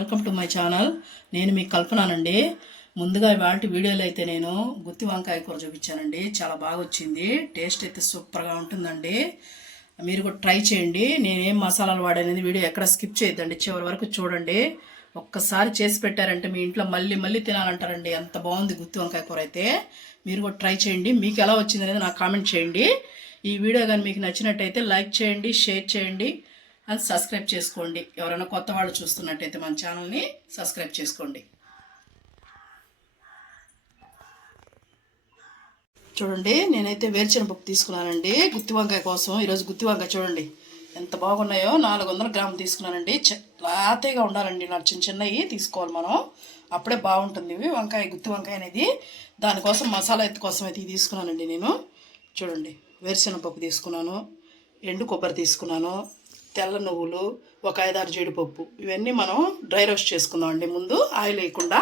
Welcome to my channel. నేను మీకు కల్పనానండి. ముందుగా ఇవాళ వీడియోలో అయితే నేను గుత్తి వంకాయ కూర చూపించానండి. చాలా బాగా వచ్చింది. టేస్ట్ అయితే సూపర్గా ఉంటుందండి. మీరు కూడా ట్రై చేయండి. నేనేం మసాలాలు వాడనేది వీడియో ఎక్కడ స్కిప్ చేయొద్దండి, చివరి వరకు చూడండి. ఒక్కసారి చేసి పెట్టారంటే మీ ఇంట్లో మళ్ళీ మళ్ళీ తినాలంటారండి. అంత బాగుంది గుత్తి వంకాయ కూర అయితే. మీరు కూడా ట్రై చేయండి. మీకు ఎలా వచ్చింది అనేది నాకు కామెంట్ చేయండి. ఈ వీడియో కానీ మీకు నచ్చినట్టయితే లైక్ చేయండి, షేర్ చేయండి అండ్ సబ్స్క్రైబ్ చేసుకోండి. ఎవరైనా కొత్త వాళ్ళు చూస్తున్నట్టయితే మన ఛానల్ని సబ్స్క్రైబ్ చేసుకోండి. చూడండి, నేనైతే వేరుశనగపప్పు తీసుకున్నానండి గుత్తి వంకాయ కోసం. ఈరోజు గుత్తి వంకాయ చూడండి ఎంత బాగున్నాయో. 400 గ్రాములు తీసుకున్నానండి. లాతేగా ఉండాలండి, నాకు చిన్న చిన్నవి తీసుకోవాలి మనం, అప్పుడే బాగుంటుంది వంకాయ, గుత్తి వంకాయ అనేది. దానికోసం మసాలా ఎత్తు కోసం అయితే తీసుకున్నానండి నేను. చూడండి, వేరుశనగపప్పు తీసుకున్నాను, ఎండు కొబ్బరి తీసుకున్నాను, తెల్ల నువ్వులు, ఒక 5-6 జీడిపప్పు. ఇవన్నీ మనం డ్రై రోస్ట్ చేసుకుందాం అండి. ముందు ఆయిల్ వేయకుండా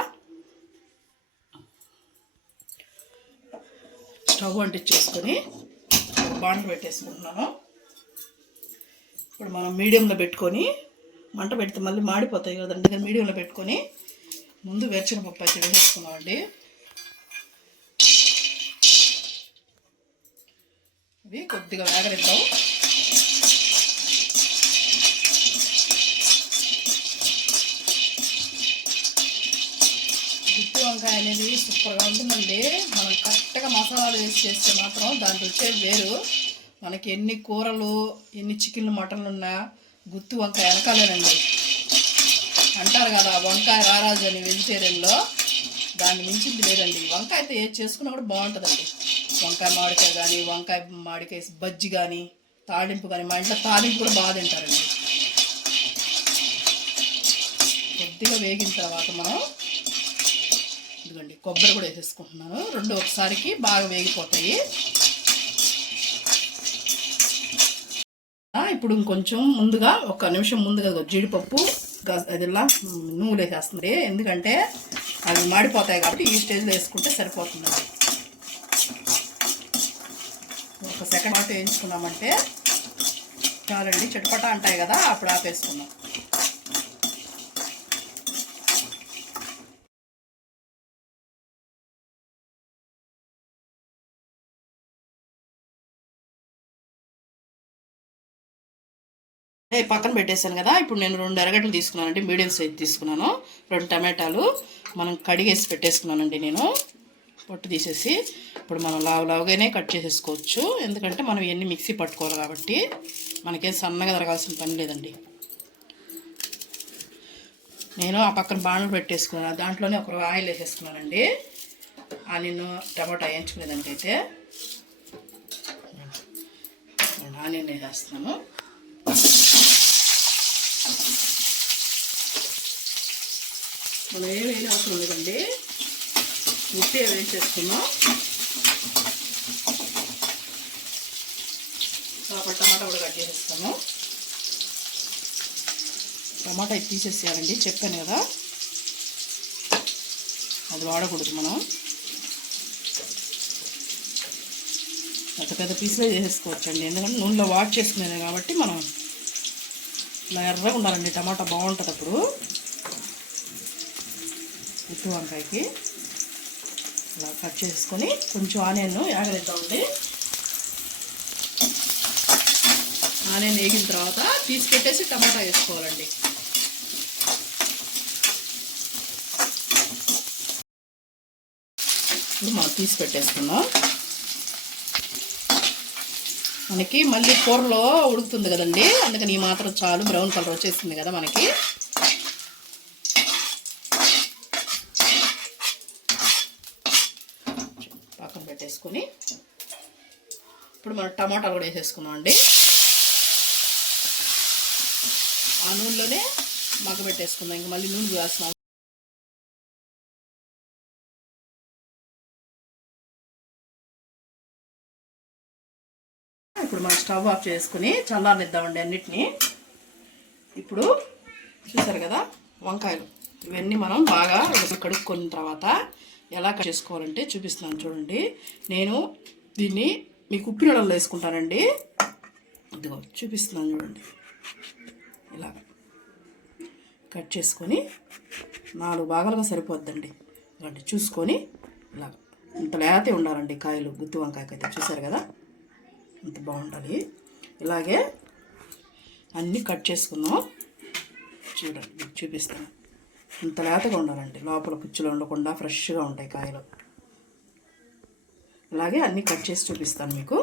స్టవ్ అంటించేసుకొని బాండ్ పెట్టేసుకుంటున్నాను. ఇప్పుడు మనం మీడియంలో పెట్టుకొని, మంట పెడితే మళ్ళీ మాడిపోతాయి కదండి, అందుకని మీడియంలో పెట్టుకొని ముందు వేరుశనగపప్పు అయితే వేసేసుకున్నామండి. ఇవి కొద్దిగా వేగనిద్దాం. గుత్తి వంకాయ అనేది సూపర్గా ఉంటుందండి. మనం కరెక్ట్గా మసాలాలు వేసి చేస్తే మాత్రం దాని రుచే వేరు. మనకి ఎన్ని కూరలు, ఎన్ని చికెన్లు, మటన్లు ఉన్నా గుత్తి వంకాయ వెనకాలేనండి. అంటారు కదా వంకాయ రారాజు అని వెజిటేరియన్లో, దాన్ని మించింది లేదండి. వంకాయ అయితే ఏది చేసుకున్నా కూడా బాగుంటుందండి. వంకాయ మామిడికాయ కానీ, వంకాయ మామిడికాయ బజ్జి కానీ, తాలింపు కానీ, మా ఇంట్లో తాలింపు కూడా బాగా తింటారండి. కొద్దిగా వేగిన తర్వాత మనం ఇదిగోండి కొబ్బరి కూడా వేసేసుకుంటున్నాను. రెండు ఒకసారికి బాగా వేగిపోతాయి. ఇప్పుడు ఇంకొంచెం ముందుగా, 1 నిమిషం ముందుగా జీడిపప్పు అదిలా నువ్వులు వేసేస్తుంది, ఎందుకంటే అవి మాడిపోతాయి కాబట్టి ఈ స్టేజ్లో వేసుకుంటే సరిపోతుంది. 1 సెకండ్ పాటు వేయించుకున్నామంటే చాలండి. చిటపట అంటాయి కదా, అప్పుడు ఆపేసుకున్నాం. పక్కన పెట్టేశాను కదా. ఇప్పుడు నేను 2 ఎర్రగడ్డలు తీసుకున్నానండి, మీడియం సైజ్ తీసుకున్నాను. 2 టమాటాలు మనం కడిగేసి పెట్టేసుకున్నానండి నేను, పొట్టు తీసేసి. ఇప్పుడు మనం లావుగానే కట్ చేసేసుకోవచ్చు, ఎందుకంటే మనం ఇవన్నీ మిక్సీ పట్టుకోవాలి కాబట్టి మనకేం సన్నగా తరగాల్సిన పని లేదండి. నేను ఆ పక్కన బాణలు పెట్టేసుకున్నాను, దాంట్లోనే ఒక ఆయిల్ వేసేసుకున్నానండి. ఆనియన్ టమాటా వేయించుకునేదానికైతే ఆనియన్ వేసేస్తున్నాను. మనం ఏమి అవసరం లేదండి, ఉట్టి వేసేసుకున్నాం. కాబట్టి టమాటా కూడా కట్ చేసేస్తాము. టమాటా ఇది తీసేసేయాలండి, చెప్పాను కదా, అది వాడకూడదు. మనం పెద్ద పీసులే చేసేసుకోవచ్చండి, ఎందుకంటే నూనెలో వాష్ చేసుకునేది కాబట్టి. మనం ఇలా ఎర్రగా ఉండాలండి, టమాటా బాగుంటుంది అప్పుడు గుత్తి వంకాయకి. ఇలా కట్ చేసుకొని కొంచెం ఆనియన్ వేగనిద్దామండి. ఆనియన్ వేగిన తర్వాత తీసి పెట్టేసి టమాటా వేసుకోవాలండి. ఇప్పుడు మనం తీసి పెట్టేసుకున్నాం. మనకి మళ్ళీ కూరలో ఉడుకుతుంది కదండి, అందుకని ఈ మాత్రం చాలు. బ్రౌన్ కలర్ వచ్చేస్తుంది కదా మనకి. పక్కన పెట్టేసుకొని ఇప్పుడు మనం టమాటాలు కూడా వేసేసుకున్నాం అండి. ఆ నూనెలోనే మగ్గబెట్టేసుకుందాం, ఇంక మళ్ళీ నూనె వేస్తున్నాం. ఇప్పుడు మనం స్టవ్ ఆఫ్ చేసుకుని చల్లారనిద్దామండి అన్నిటినీ. ఇప్పుడు చూసారు కదా వంకాయలు, ఇవన్నీ మనం బాగా కడుక్కున్న తర్వాత ఎలా కట్ చేసుకోవాలంటే చూపిస్తున్నాను చూడండి. నేను దీన్ని మీకు ఉప్పు నీళ్ళలో వేసుకుంటానండి. ఇదిగో చూపిస్తున్నాను చూడండి. ఇలాగ కట్ చేసుకొని 4 భాగాలుగా సరిపోద్దండి. ఇలాంటి చూసుకొని ఇలా ఇంత లేతే ఉండాలండి కాయలు. గుత్తి వంకాయకి అయితే చూసారు కదా, ఇంత బాగుండాలి. ఇలాగే అన్నీ కట్ చేసుకుందాం. చూడండి చూపిస్తాను. ఇంత లేతగా ఉండాలండి, లోపల పుచ్చులు ఉండకుండా ఫ్రెష్గా ఉంటాయి కాయలు. ఇలాగే అన్నీ కట్ చేసి చూపిస్తాను మీకు.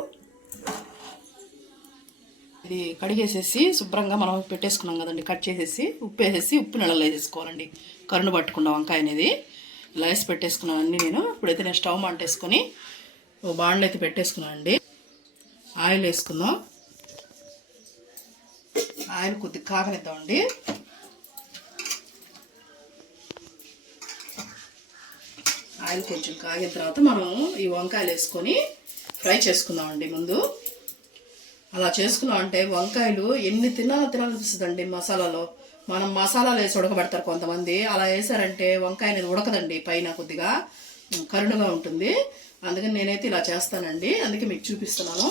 ఇది కడిగేసేసి శుభ్రంగా మనం పెట్టేసుకున్నాం కదండి, కట్ చేసేసి ఉప్పు వేసేసి ఉప్పు నీళ్ళలో వేసేసుకోవాలండి. కరుణ పట్టుకున్న వంకాయ అనేది ఇలా వేసి పెట్టేసుకున్నాను అన్నీ నేను. ఇప్పుడైతే నేను స్టవ్ మంటేసుకొని ఓ బాండ్లు అయితే పెట్టేసుకున్నాను అండి. ఆయిల్ వేసుకుందాం. ఆయిల్ కొద్దిగా కాగనిద్దామండి. ఆయిల్ కొంచెం కాగిన తర్వాత మనం ఈ వంకాయలు వేసుకొని ఫ్రై చేసుకుందామండి. ముందు అలా చేసుకున్నాం అంటే వంకాయలు ఎన్ని తినాలనిపిస్తుందండి. మసాలాలో మనం మసాలాలు వేసి ఉడకబెడతారు కొంతమంది, అలా వేసారంటే వంకాయ అనేది ఉడకదండి, పైన కొద్దిగా కరుడుగా ఉంటుంది. అందుకని నేనైతే ఇలా చేస్తానండి, అందుకే మీకు చూపిస్తున్నాను.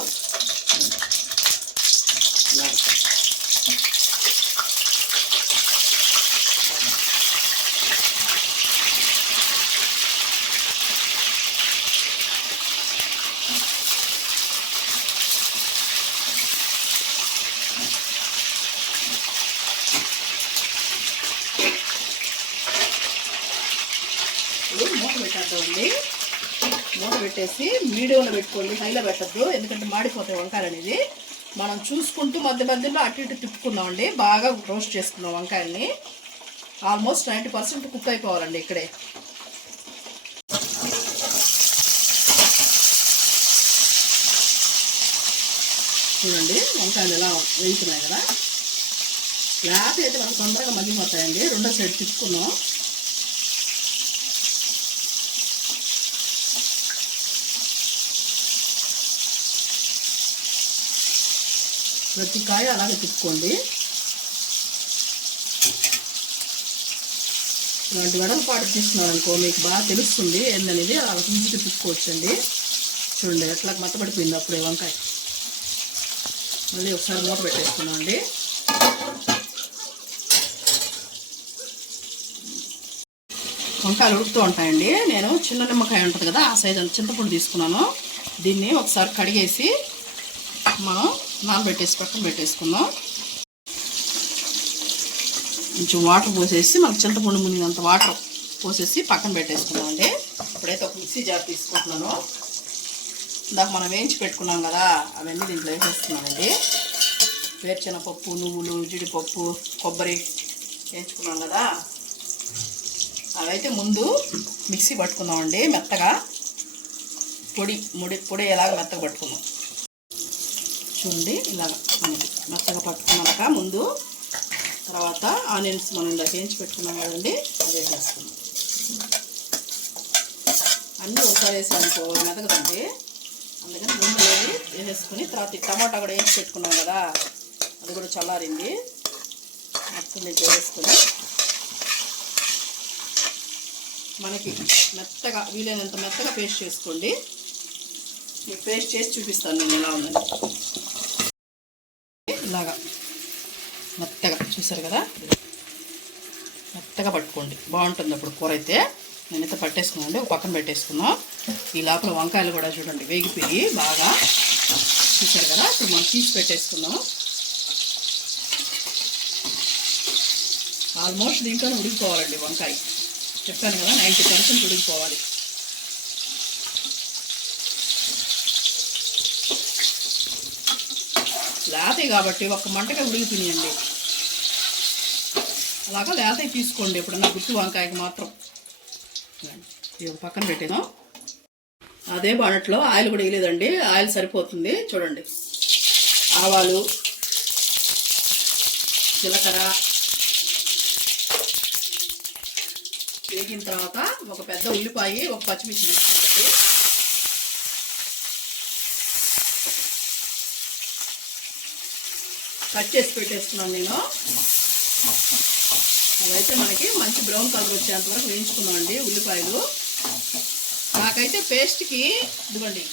మూత పెట్టేద్దామండి. మూత పెట్టేసి మీడియంలో పెట్టుకోండి, హైలో పెట్టద్దు, ఎందుకంటే మాడిపోతాయి వంకాయలు అనేది. మనం చూసుకుంటూ మధ్య మధ్యలో అటు ఇటు తిప్పుకుందామండి. బాగా రోస్ట్ చేసుకుందాం వంకాయల్ని. ఆల్మోస్ట్ 90% కుక్ అయిపోవాలండి ఇక్కడే. చూడండి వంకాయలు ఎలా వేగుతున్నాయి కదా. లేకపోతే అయితే మనకు తొందరగా మగ్గిపోతాయండి. రెండో సైడ్ తిప్పుకుందాం. ప్రతి కాయ అలాగే తిప్పుకోండి. ఇలాంటి వెడల్పాటు తీసుకున్నారనుకో మీకు బాగా తెలుస్తుంది ఏందనేది. అలా తీసి తిప్పుకోవచ్చండి. చూడండి ఎట్లా మెత్తపడిపోయింది అప్పుడే వంకాయ. మళ్ళీ ఒకసారి మూత పెట్టేసుకున్నాం అండి. వంకాయలు ఉడుకుతూ ఉంటాయండి. నేను చిన్న నిమ్మకాయ ఉంటుంది కదా, ఆ సైజు చింతపండు తీసుకున్నాను. దీన్ని ఒకసారి కడిగేసి మనం నానబెట్టేసి పక్కన పెట్టేసుకుందాం. కొంచెం వాటర్ పోసేసి మనకు చింతపండు మునిగినంత వాటర్ పోసేసి పక్కన పెట్టేసుకుందాం అండి. ఇప్పుడైతే ఒక మిక్సీ జార్ తీసుకుంటున్నాను. ఇందాక మనం వేయించి పెట్టుకున్నాం కదా, అవన్నీ దీంట్లో వేసేస్తున్నానండి. వేరుశనగపప్పు, నువ్వులు, జీడిపప్పు, కొబ్బరి వేయించుకున్నాం కదా, అవైతే ముందు మిక్సీ పట్టుకుందామండి. మెత్తగా పొడి ఎలాగ మెత్తగా పట్టుకుందాం. చూడండి ఇలాగ మనకి మెత్తగా పట్టుకున్నాక ముందు, తర్వాత ఆనియన్స్ మనం ఇలా వేయించి పెట్టుకున్నాం కదండి, అది వేసేస్తున్నాం. అన్నీ ఒకసారి వేసానుకో మెతకదండి. అందుకని ముందు వేసేసుకుని తర్వాత టమాటా కూడా వేయించి పెట్టుకున్నాం కదా, అది కూడా చల్లారింది. మొత్తం దీంట్లో వేసుకొని మనకి మెత్తగా వీలైనంత మెత్తగా పేస్ట్ చేసుకోండి. మీకు పేస్ట్ చేసి చూపిస్తాను నేను ఎలా ఉందని. ఇలాగా మెత్తగా చూసారు కదా, మెత్తగా పట్టుకోండి, బాగుంటుంది అప్పుడు కూర అయితే. నేనైతే పట్టేసుకున్నాండి, ఒక పక్కన పెట్టేసుకున్నాం. ఈ లోపల వంకాయలు కూడా చూడండి వేగిపోయి బాగా, చూసారు కదా. ఇప్పుడు మనం తీసి పెట్టేసుకుందాం. ఆల్మోస్ట్ దీంట్లోనే ఉడికిపోవాలండి వంకాయ. చెప్పాను కదా 90% ఉడికిపోవాలి. లేతాయి కాబట్టి ఒక్క మంటగా ఉడికిపోయినాయండి. అలాగా లేతాయి తీసుకోండి ఎప్పుడన్నా గుత్తి వంకాయకి మాత్రం. ఇది పక్కన పెట్టేదాం. అదే బాణట్లో ఆయిల్ కూడా వేయలేదండి, ఆయిల్ సరిపోతుంది. చూడండి ఆవాలు, జీలకర్ర వేగిన తర్వాత ఒక పెద్ద ఉల్లిపాయ, ఒక పచ్చిమిర్చి వేసుకోండి. కట్ చేసి పెట్టేస్తున్నాను నేను. అదైతే మనకి మంచి బ్రౌన్ కలర్ వచ్చేంత వరకు వేయించుకున్నామండి ఉల్లిపాయలు. నాకైతే పేస్ట్కి ఇదిగోండి,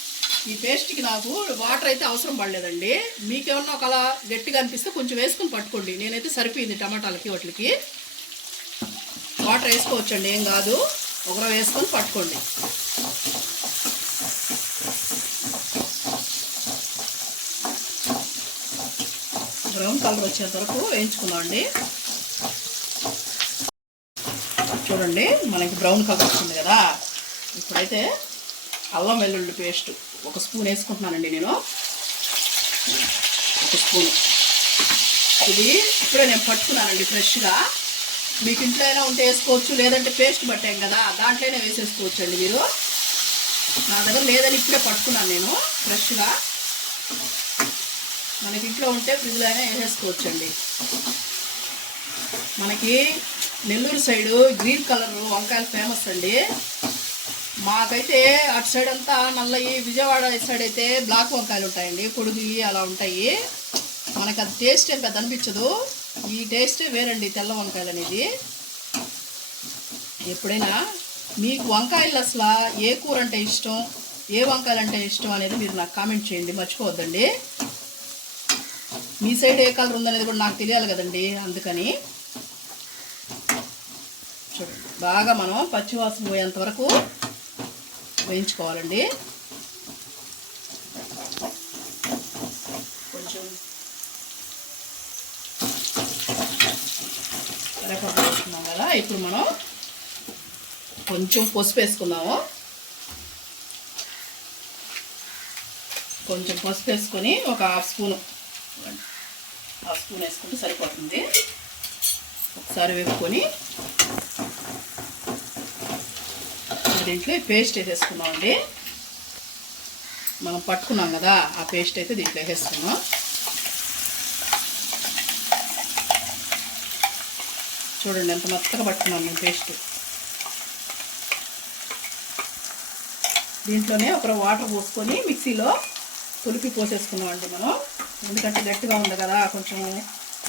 ఈ పేస్ట్కి నాకు వాటర్ అయితే అవసరం పడలేదండి. మీకేమన్నా ఒకలా గట్టిగా అనిపిస్తే కొంచెం వేసుకుని పట్టుకోండి. నేనైతే సరిపోయింది టమాటాలకి వాటికి. వాటర్ వేసుకోవచ్చండి, ఏం కాదు. ఒకరవ వేసుకొని పట్టుకోండి. బ్రౌన్ కలర్ వచ్చేంత వరకు వేయించుకుందామండి. చూడండి మనకి బ్రౌన్ కలర్ వచ్చింది కదా. ఇప్పుడైతే అల్లం వెల్లుల్లి పేస్ట్ 1 స్పూన్ వేసుకుంటున్నానండి నేను. 1 స్పూన్. ఇది ఇప్పుడే నేను పట్టుకున్నానండి ఫ్రెష్గా. మీకు ఇంట్లో అయినా ఉంటే వేసుకోవచ్చు, లేదంటే పేస్ట్ పట్టాం కదా దాంట్లోనే వేసేసుకోవచ్చు అండి మీరు. నా దగ్గర లేదని ఇప్పుడే పట్టుకున్నాను నేను ఫ్రెష్గా. మనకి ఇంట్లో ఉంటే ఫ్రిడ్జ్లో అయినా వేసేసుకోవచ్చు అండి. మనకి నెల్లూరు సైడు గ్రీన్ కలర్ వంకాయలు ఫేమస్ అండి. మాకైతే అటు సైడ్ అంతా నల్లయి, విజయవాడ సైడ్ అయితే బ్లాక్ వంకాయలు ఉంటాయండి, పొడుగు అలా ఉంటాయి. మనకు అది టేస్ట్ ఏం పెద్ద అనిపించదు. ఈ టేస్టే వేరండి తెల్ల వంకాయలు అనేది. ఎప్పుడైనా మీకు వంకాయలు అసలు ఏ కూర అంటే ఇష్టం, ఏ వంకాయలు అంటే ఇష్టం అనేది మీరు నాకు కామెంట్ చేయండి, మర్చిపోవద్దండి. మీ సైడ్ ఏ కలర్ ఉందనేది కూడా నాకు తెలియాలి కదండి. అందుకని చూడండి, బాగా మనం పచ్చివాసన పోయేంత వరకు వేయించుకోవాలండి. కొంచెం కరివేపాకు వేసుకున్నాం కదా. ఇప్పుడు మనం కొంచెం పసుపు వేసుకుందాము. కొంచెం పసుపు వేసుకొని ఒక హాఫ్ స్పూన్ వేసుకుంటే సరిపోతుంది. ఒకసారి వేసుకొని దీంట్లో పేస్ట్ వేసేసుకున్నామండి. మనం పట్టుకున్నాం కదా ఆ పేస్ట్ అయితే దీంట్లో వేసేసుకున్నాం. చూడండి ఎంత మెత్తగా పట్టుకున్నాం మేము పేస్ట్. దీంట్లోనే ఒక వాటర్ పోసుకొని మిక్సీలో పులిపి పోసేసుకున్నామండి మనం. ఎందుకంటే గట్టిగా ఉంది కదా, కొంచెం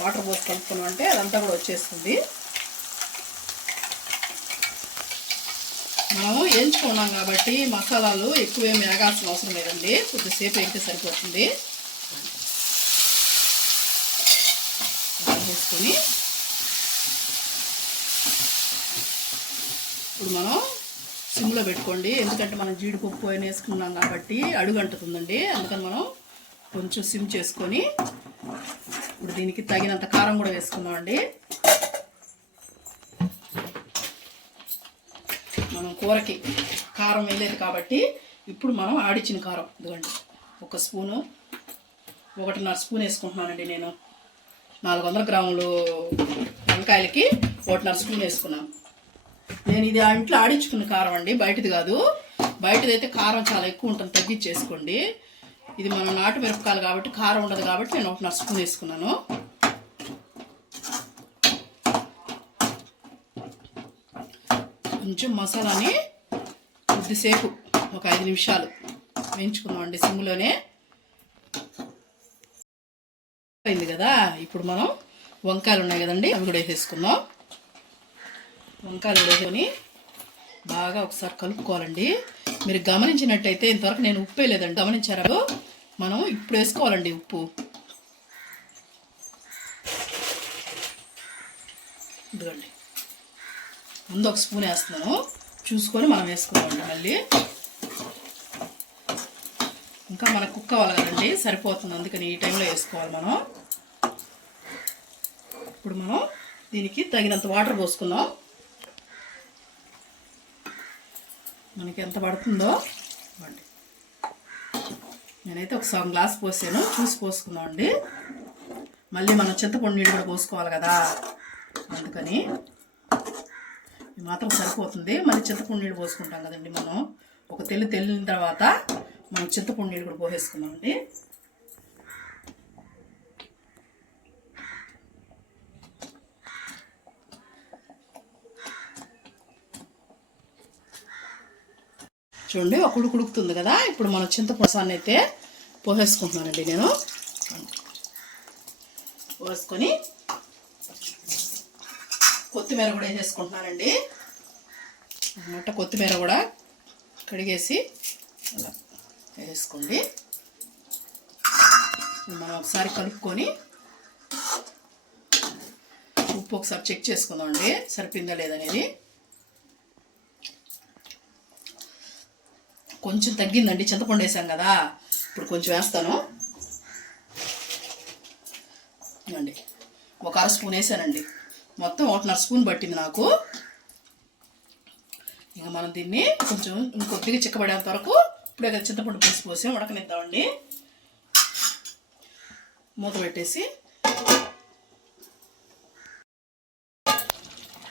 వాటర్ పోసి కలుపుకున్నాం అంటే అదంతా కూడా వచ్చేస్తుంది. మనము వేయించుకున్నాం కాబట్టి మసాలాలు ఎక్కువేమి వేగాల్సిన అవసరం లేదండి, కొద్దిసేపు వేగితే సరిపోతుంది. వేసుకొని ఇప్పుడు మనం సిమ్లో పెట్టుకోండి. ఎందుకంటే మనం జీడిపప్పు అయినా వేసుకున్నాం కాబట్టి అడుగు అంటుతుందండి. అందుకని మనం కొంచెం సిమ్ చేసుకొని ఇప్పుడు దీనికి తగినంత కారం కూడా వేసుకుందామండి. మనం కూరకి కారం వేయలేదు కాబట్టి ఇప్పుడు మనం ఆడిచ్చిన కారం ఇదిగోండి 1 స్పూను, 1.5 స్పూన్ వేసుకుంటున్నానండి నేను. 400 గ్రాములు వంకాయలకి 1.5 స్పూన్ వేసుకున్నాను నేను. ఇది ఆ ఇంట్లో ఆడించుకున్న కారం అండి, బయటది కాదు. బయటది అయితే కారం చాలా ఎక్కువ ఉంటుంది, తగ్గించేసుకోండి. ఇది మన నాటు మిరపకాయలు కాబట్టి కారం ఉండదు కాబట్టి నేను 1.5 స్పూన్ వేసుకున్నాను. కొంచెం మసాలాని కొద్దిసేపు ఒక 5 నిమిషాలు వేయించుకుందామండి సిమ్లోనే. అయింది కదా, ఇప్పుడు మనం వంకాయలు ఉన్నాయి కదండి అవి కూడా వేసేసుకుందాం. వంకాయలు వేసుకొని బాగా ఒకసారి కలుపుకోవాలండి. మీరు గమనించినట్టయితే ఇంతవరకు నేను ఉప్పు వేయలేదండి, గమనించారు. మనం ఇప్పుడు వేసుకోవాలండి ఉప్పు. ఇదిగోండి ముందు 1 స్పూన్ వేస్తున్నాను, చూసుకొని మనం వేసుకోవాలండి. మళ్ళీ ఇంకా మనకు కుక్ అవ్వాలి కదండి, సరిపోతుంది. అందుకని ఈ టైంలో వేసుకోవాలి మనం. ఇప్పుడు మనం దీనికి తగినంత వాటర్ పోసుకుందాం. మనకి ఎంత పడుతుందో ఇవ్వండి. నేనైతే ఒక 1 గ్లాస్ పోసాను, చూసి పోసుకుందామండి. మళ్ళీ మనం చింతపండు నీళ్ళు కూడా పోసుకోవాలి కదా, అందుకని ఇది మాత్రం సరిపోతుంది. మళ్ళీ చింతపండు నీళ్ళు పోసుకుంటాం కదండి మనం. ఒక తెల్లిన తర్వాత మనం చింతపండు నీళ్ళు కూడా పోసేసుకున్నామండి. చూడండి ఒక ఉడుకుతుంది కదా. ఇప్పుడు మనం చింతపండు అయితే పోసేసుకుంటున్నానండి నేను. పోసుకొని కొత్తిమీర కూడా వేసేసుకుంటున్నానండి. అన్నమాట కొత్తిమీర కూడా కడిగేసి అలా వేసుకోండి. మనం ఒకసారి కలుపుకొని ఉప్పు ఒకసారి చెక్ చేసుకుందామండి సరిపోయిందా లేదనేది. కొంచెం తగ్గిందండి, చింతపండు వేసాం కదా, ఇప్పుడు కొంచెం వేస్తాను అండి. ఒక అర స్పూన్ వేసానండి, మొత్తం 1.5 స్పూన్ పట్టింది నాకు. ఇంకా మనం దీన్ని కొంచెం ఇంకొద్దిగా చిక్కబడేంత వరకు ఇప్పుడే కదా చింతపండు పులుసు పోసి ఉడకనిద్దామండి. మూత పెట్టేసి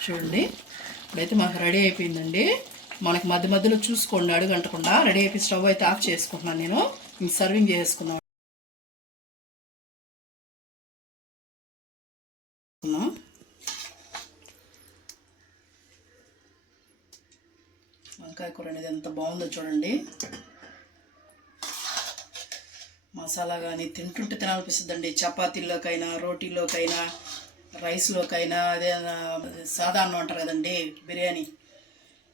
చూడండి, ఇప్పుడైతే మాకు రెడీ అయిపోయిందండి. మనకి మధ్య మధ్యలో చూసుకోండి అడుగంటకుండా. రెడీ అయిపోయి స్టవ్ అయితే ఆఫ్ చేసుకుంటున్నాను నేను. ఇంక సర్వింగ్ చేసుకుందాం. వంకాయ కూర అనేది ఎంత బాగుందో చూడండి. మసాలా కానీ తింటుంటే తినాలనిపిస్తుందండి. చపాతీల్లోకైనా, రోటీల్లోకైనా, రైస్లోకైనా, అదే సాదా అన్నం అంటారు కదండి, బిర్యానీ,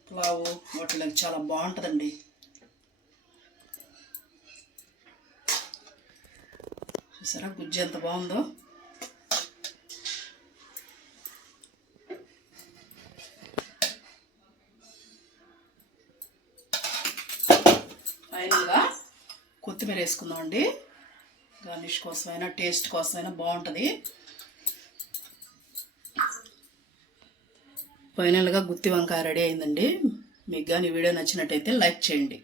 పులావు, వాటిలోకి చాలా బాగుంటుందండి. చూసారా గుజ్జు ఎంత బాగుందో. ఫైనల్గా కొత్తిమీర వేసుకుందామండి, గార్నిష్ కోసమైనా టేస్ట్ కోసమైనా బాగుంటుంది. ఫైనల్గా గుత్తి వంకాయ రెడీ అయిందండి. మీకు కానీ వీడియో నచ్చినట్టయితే లైక్ చేయండి.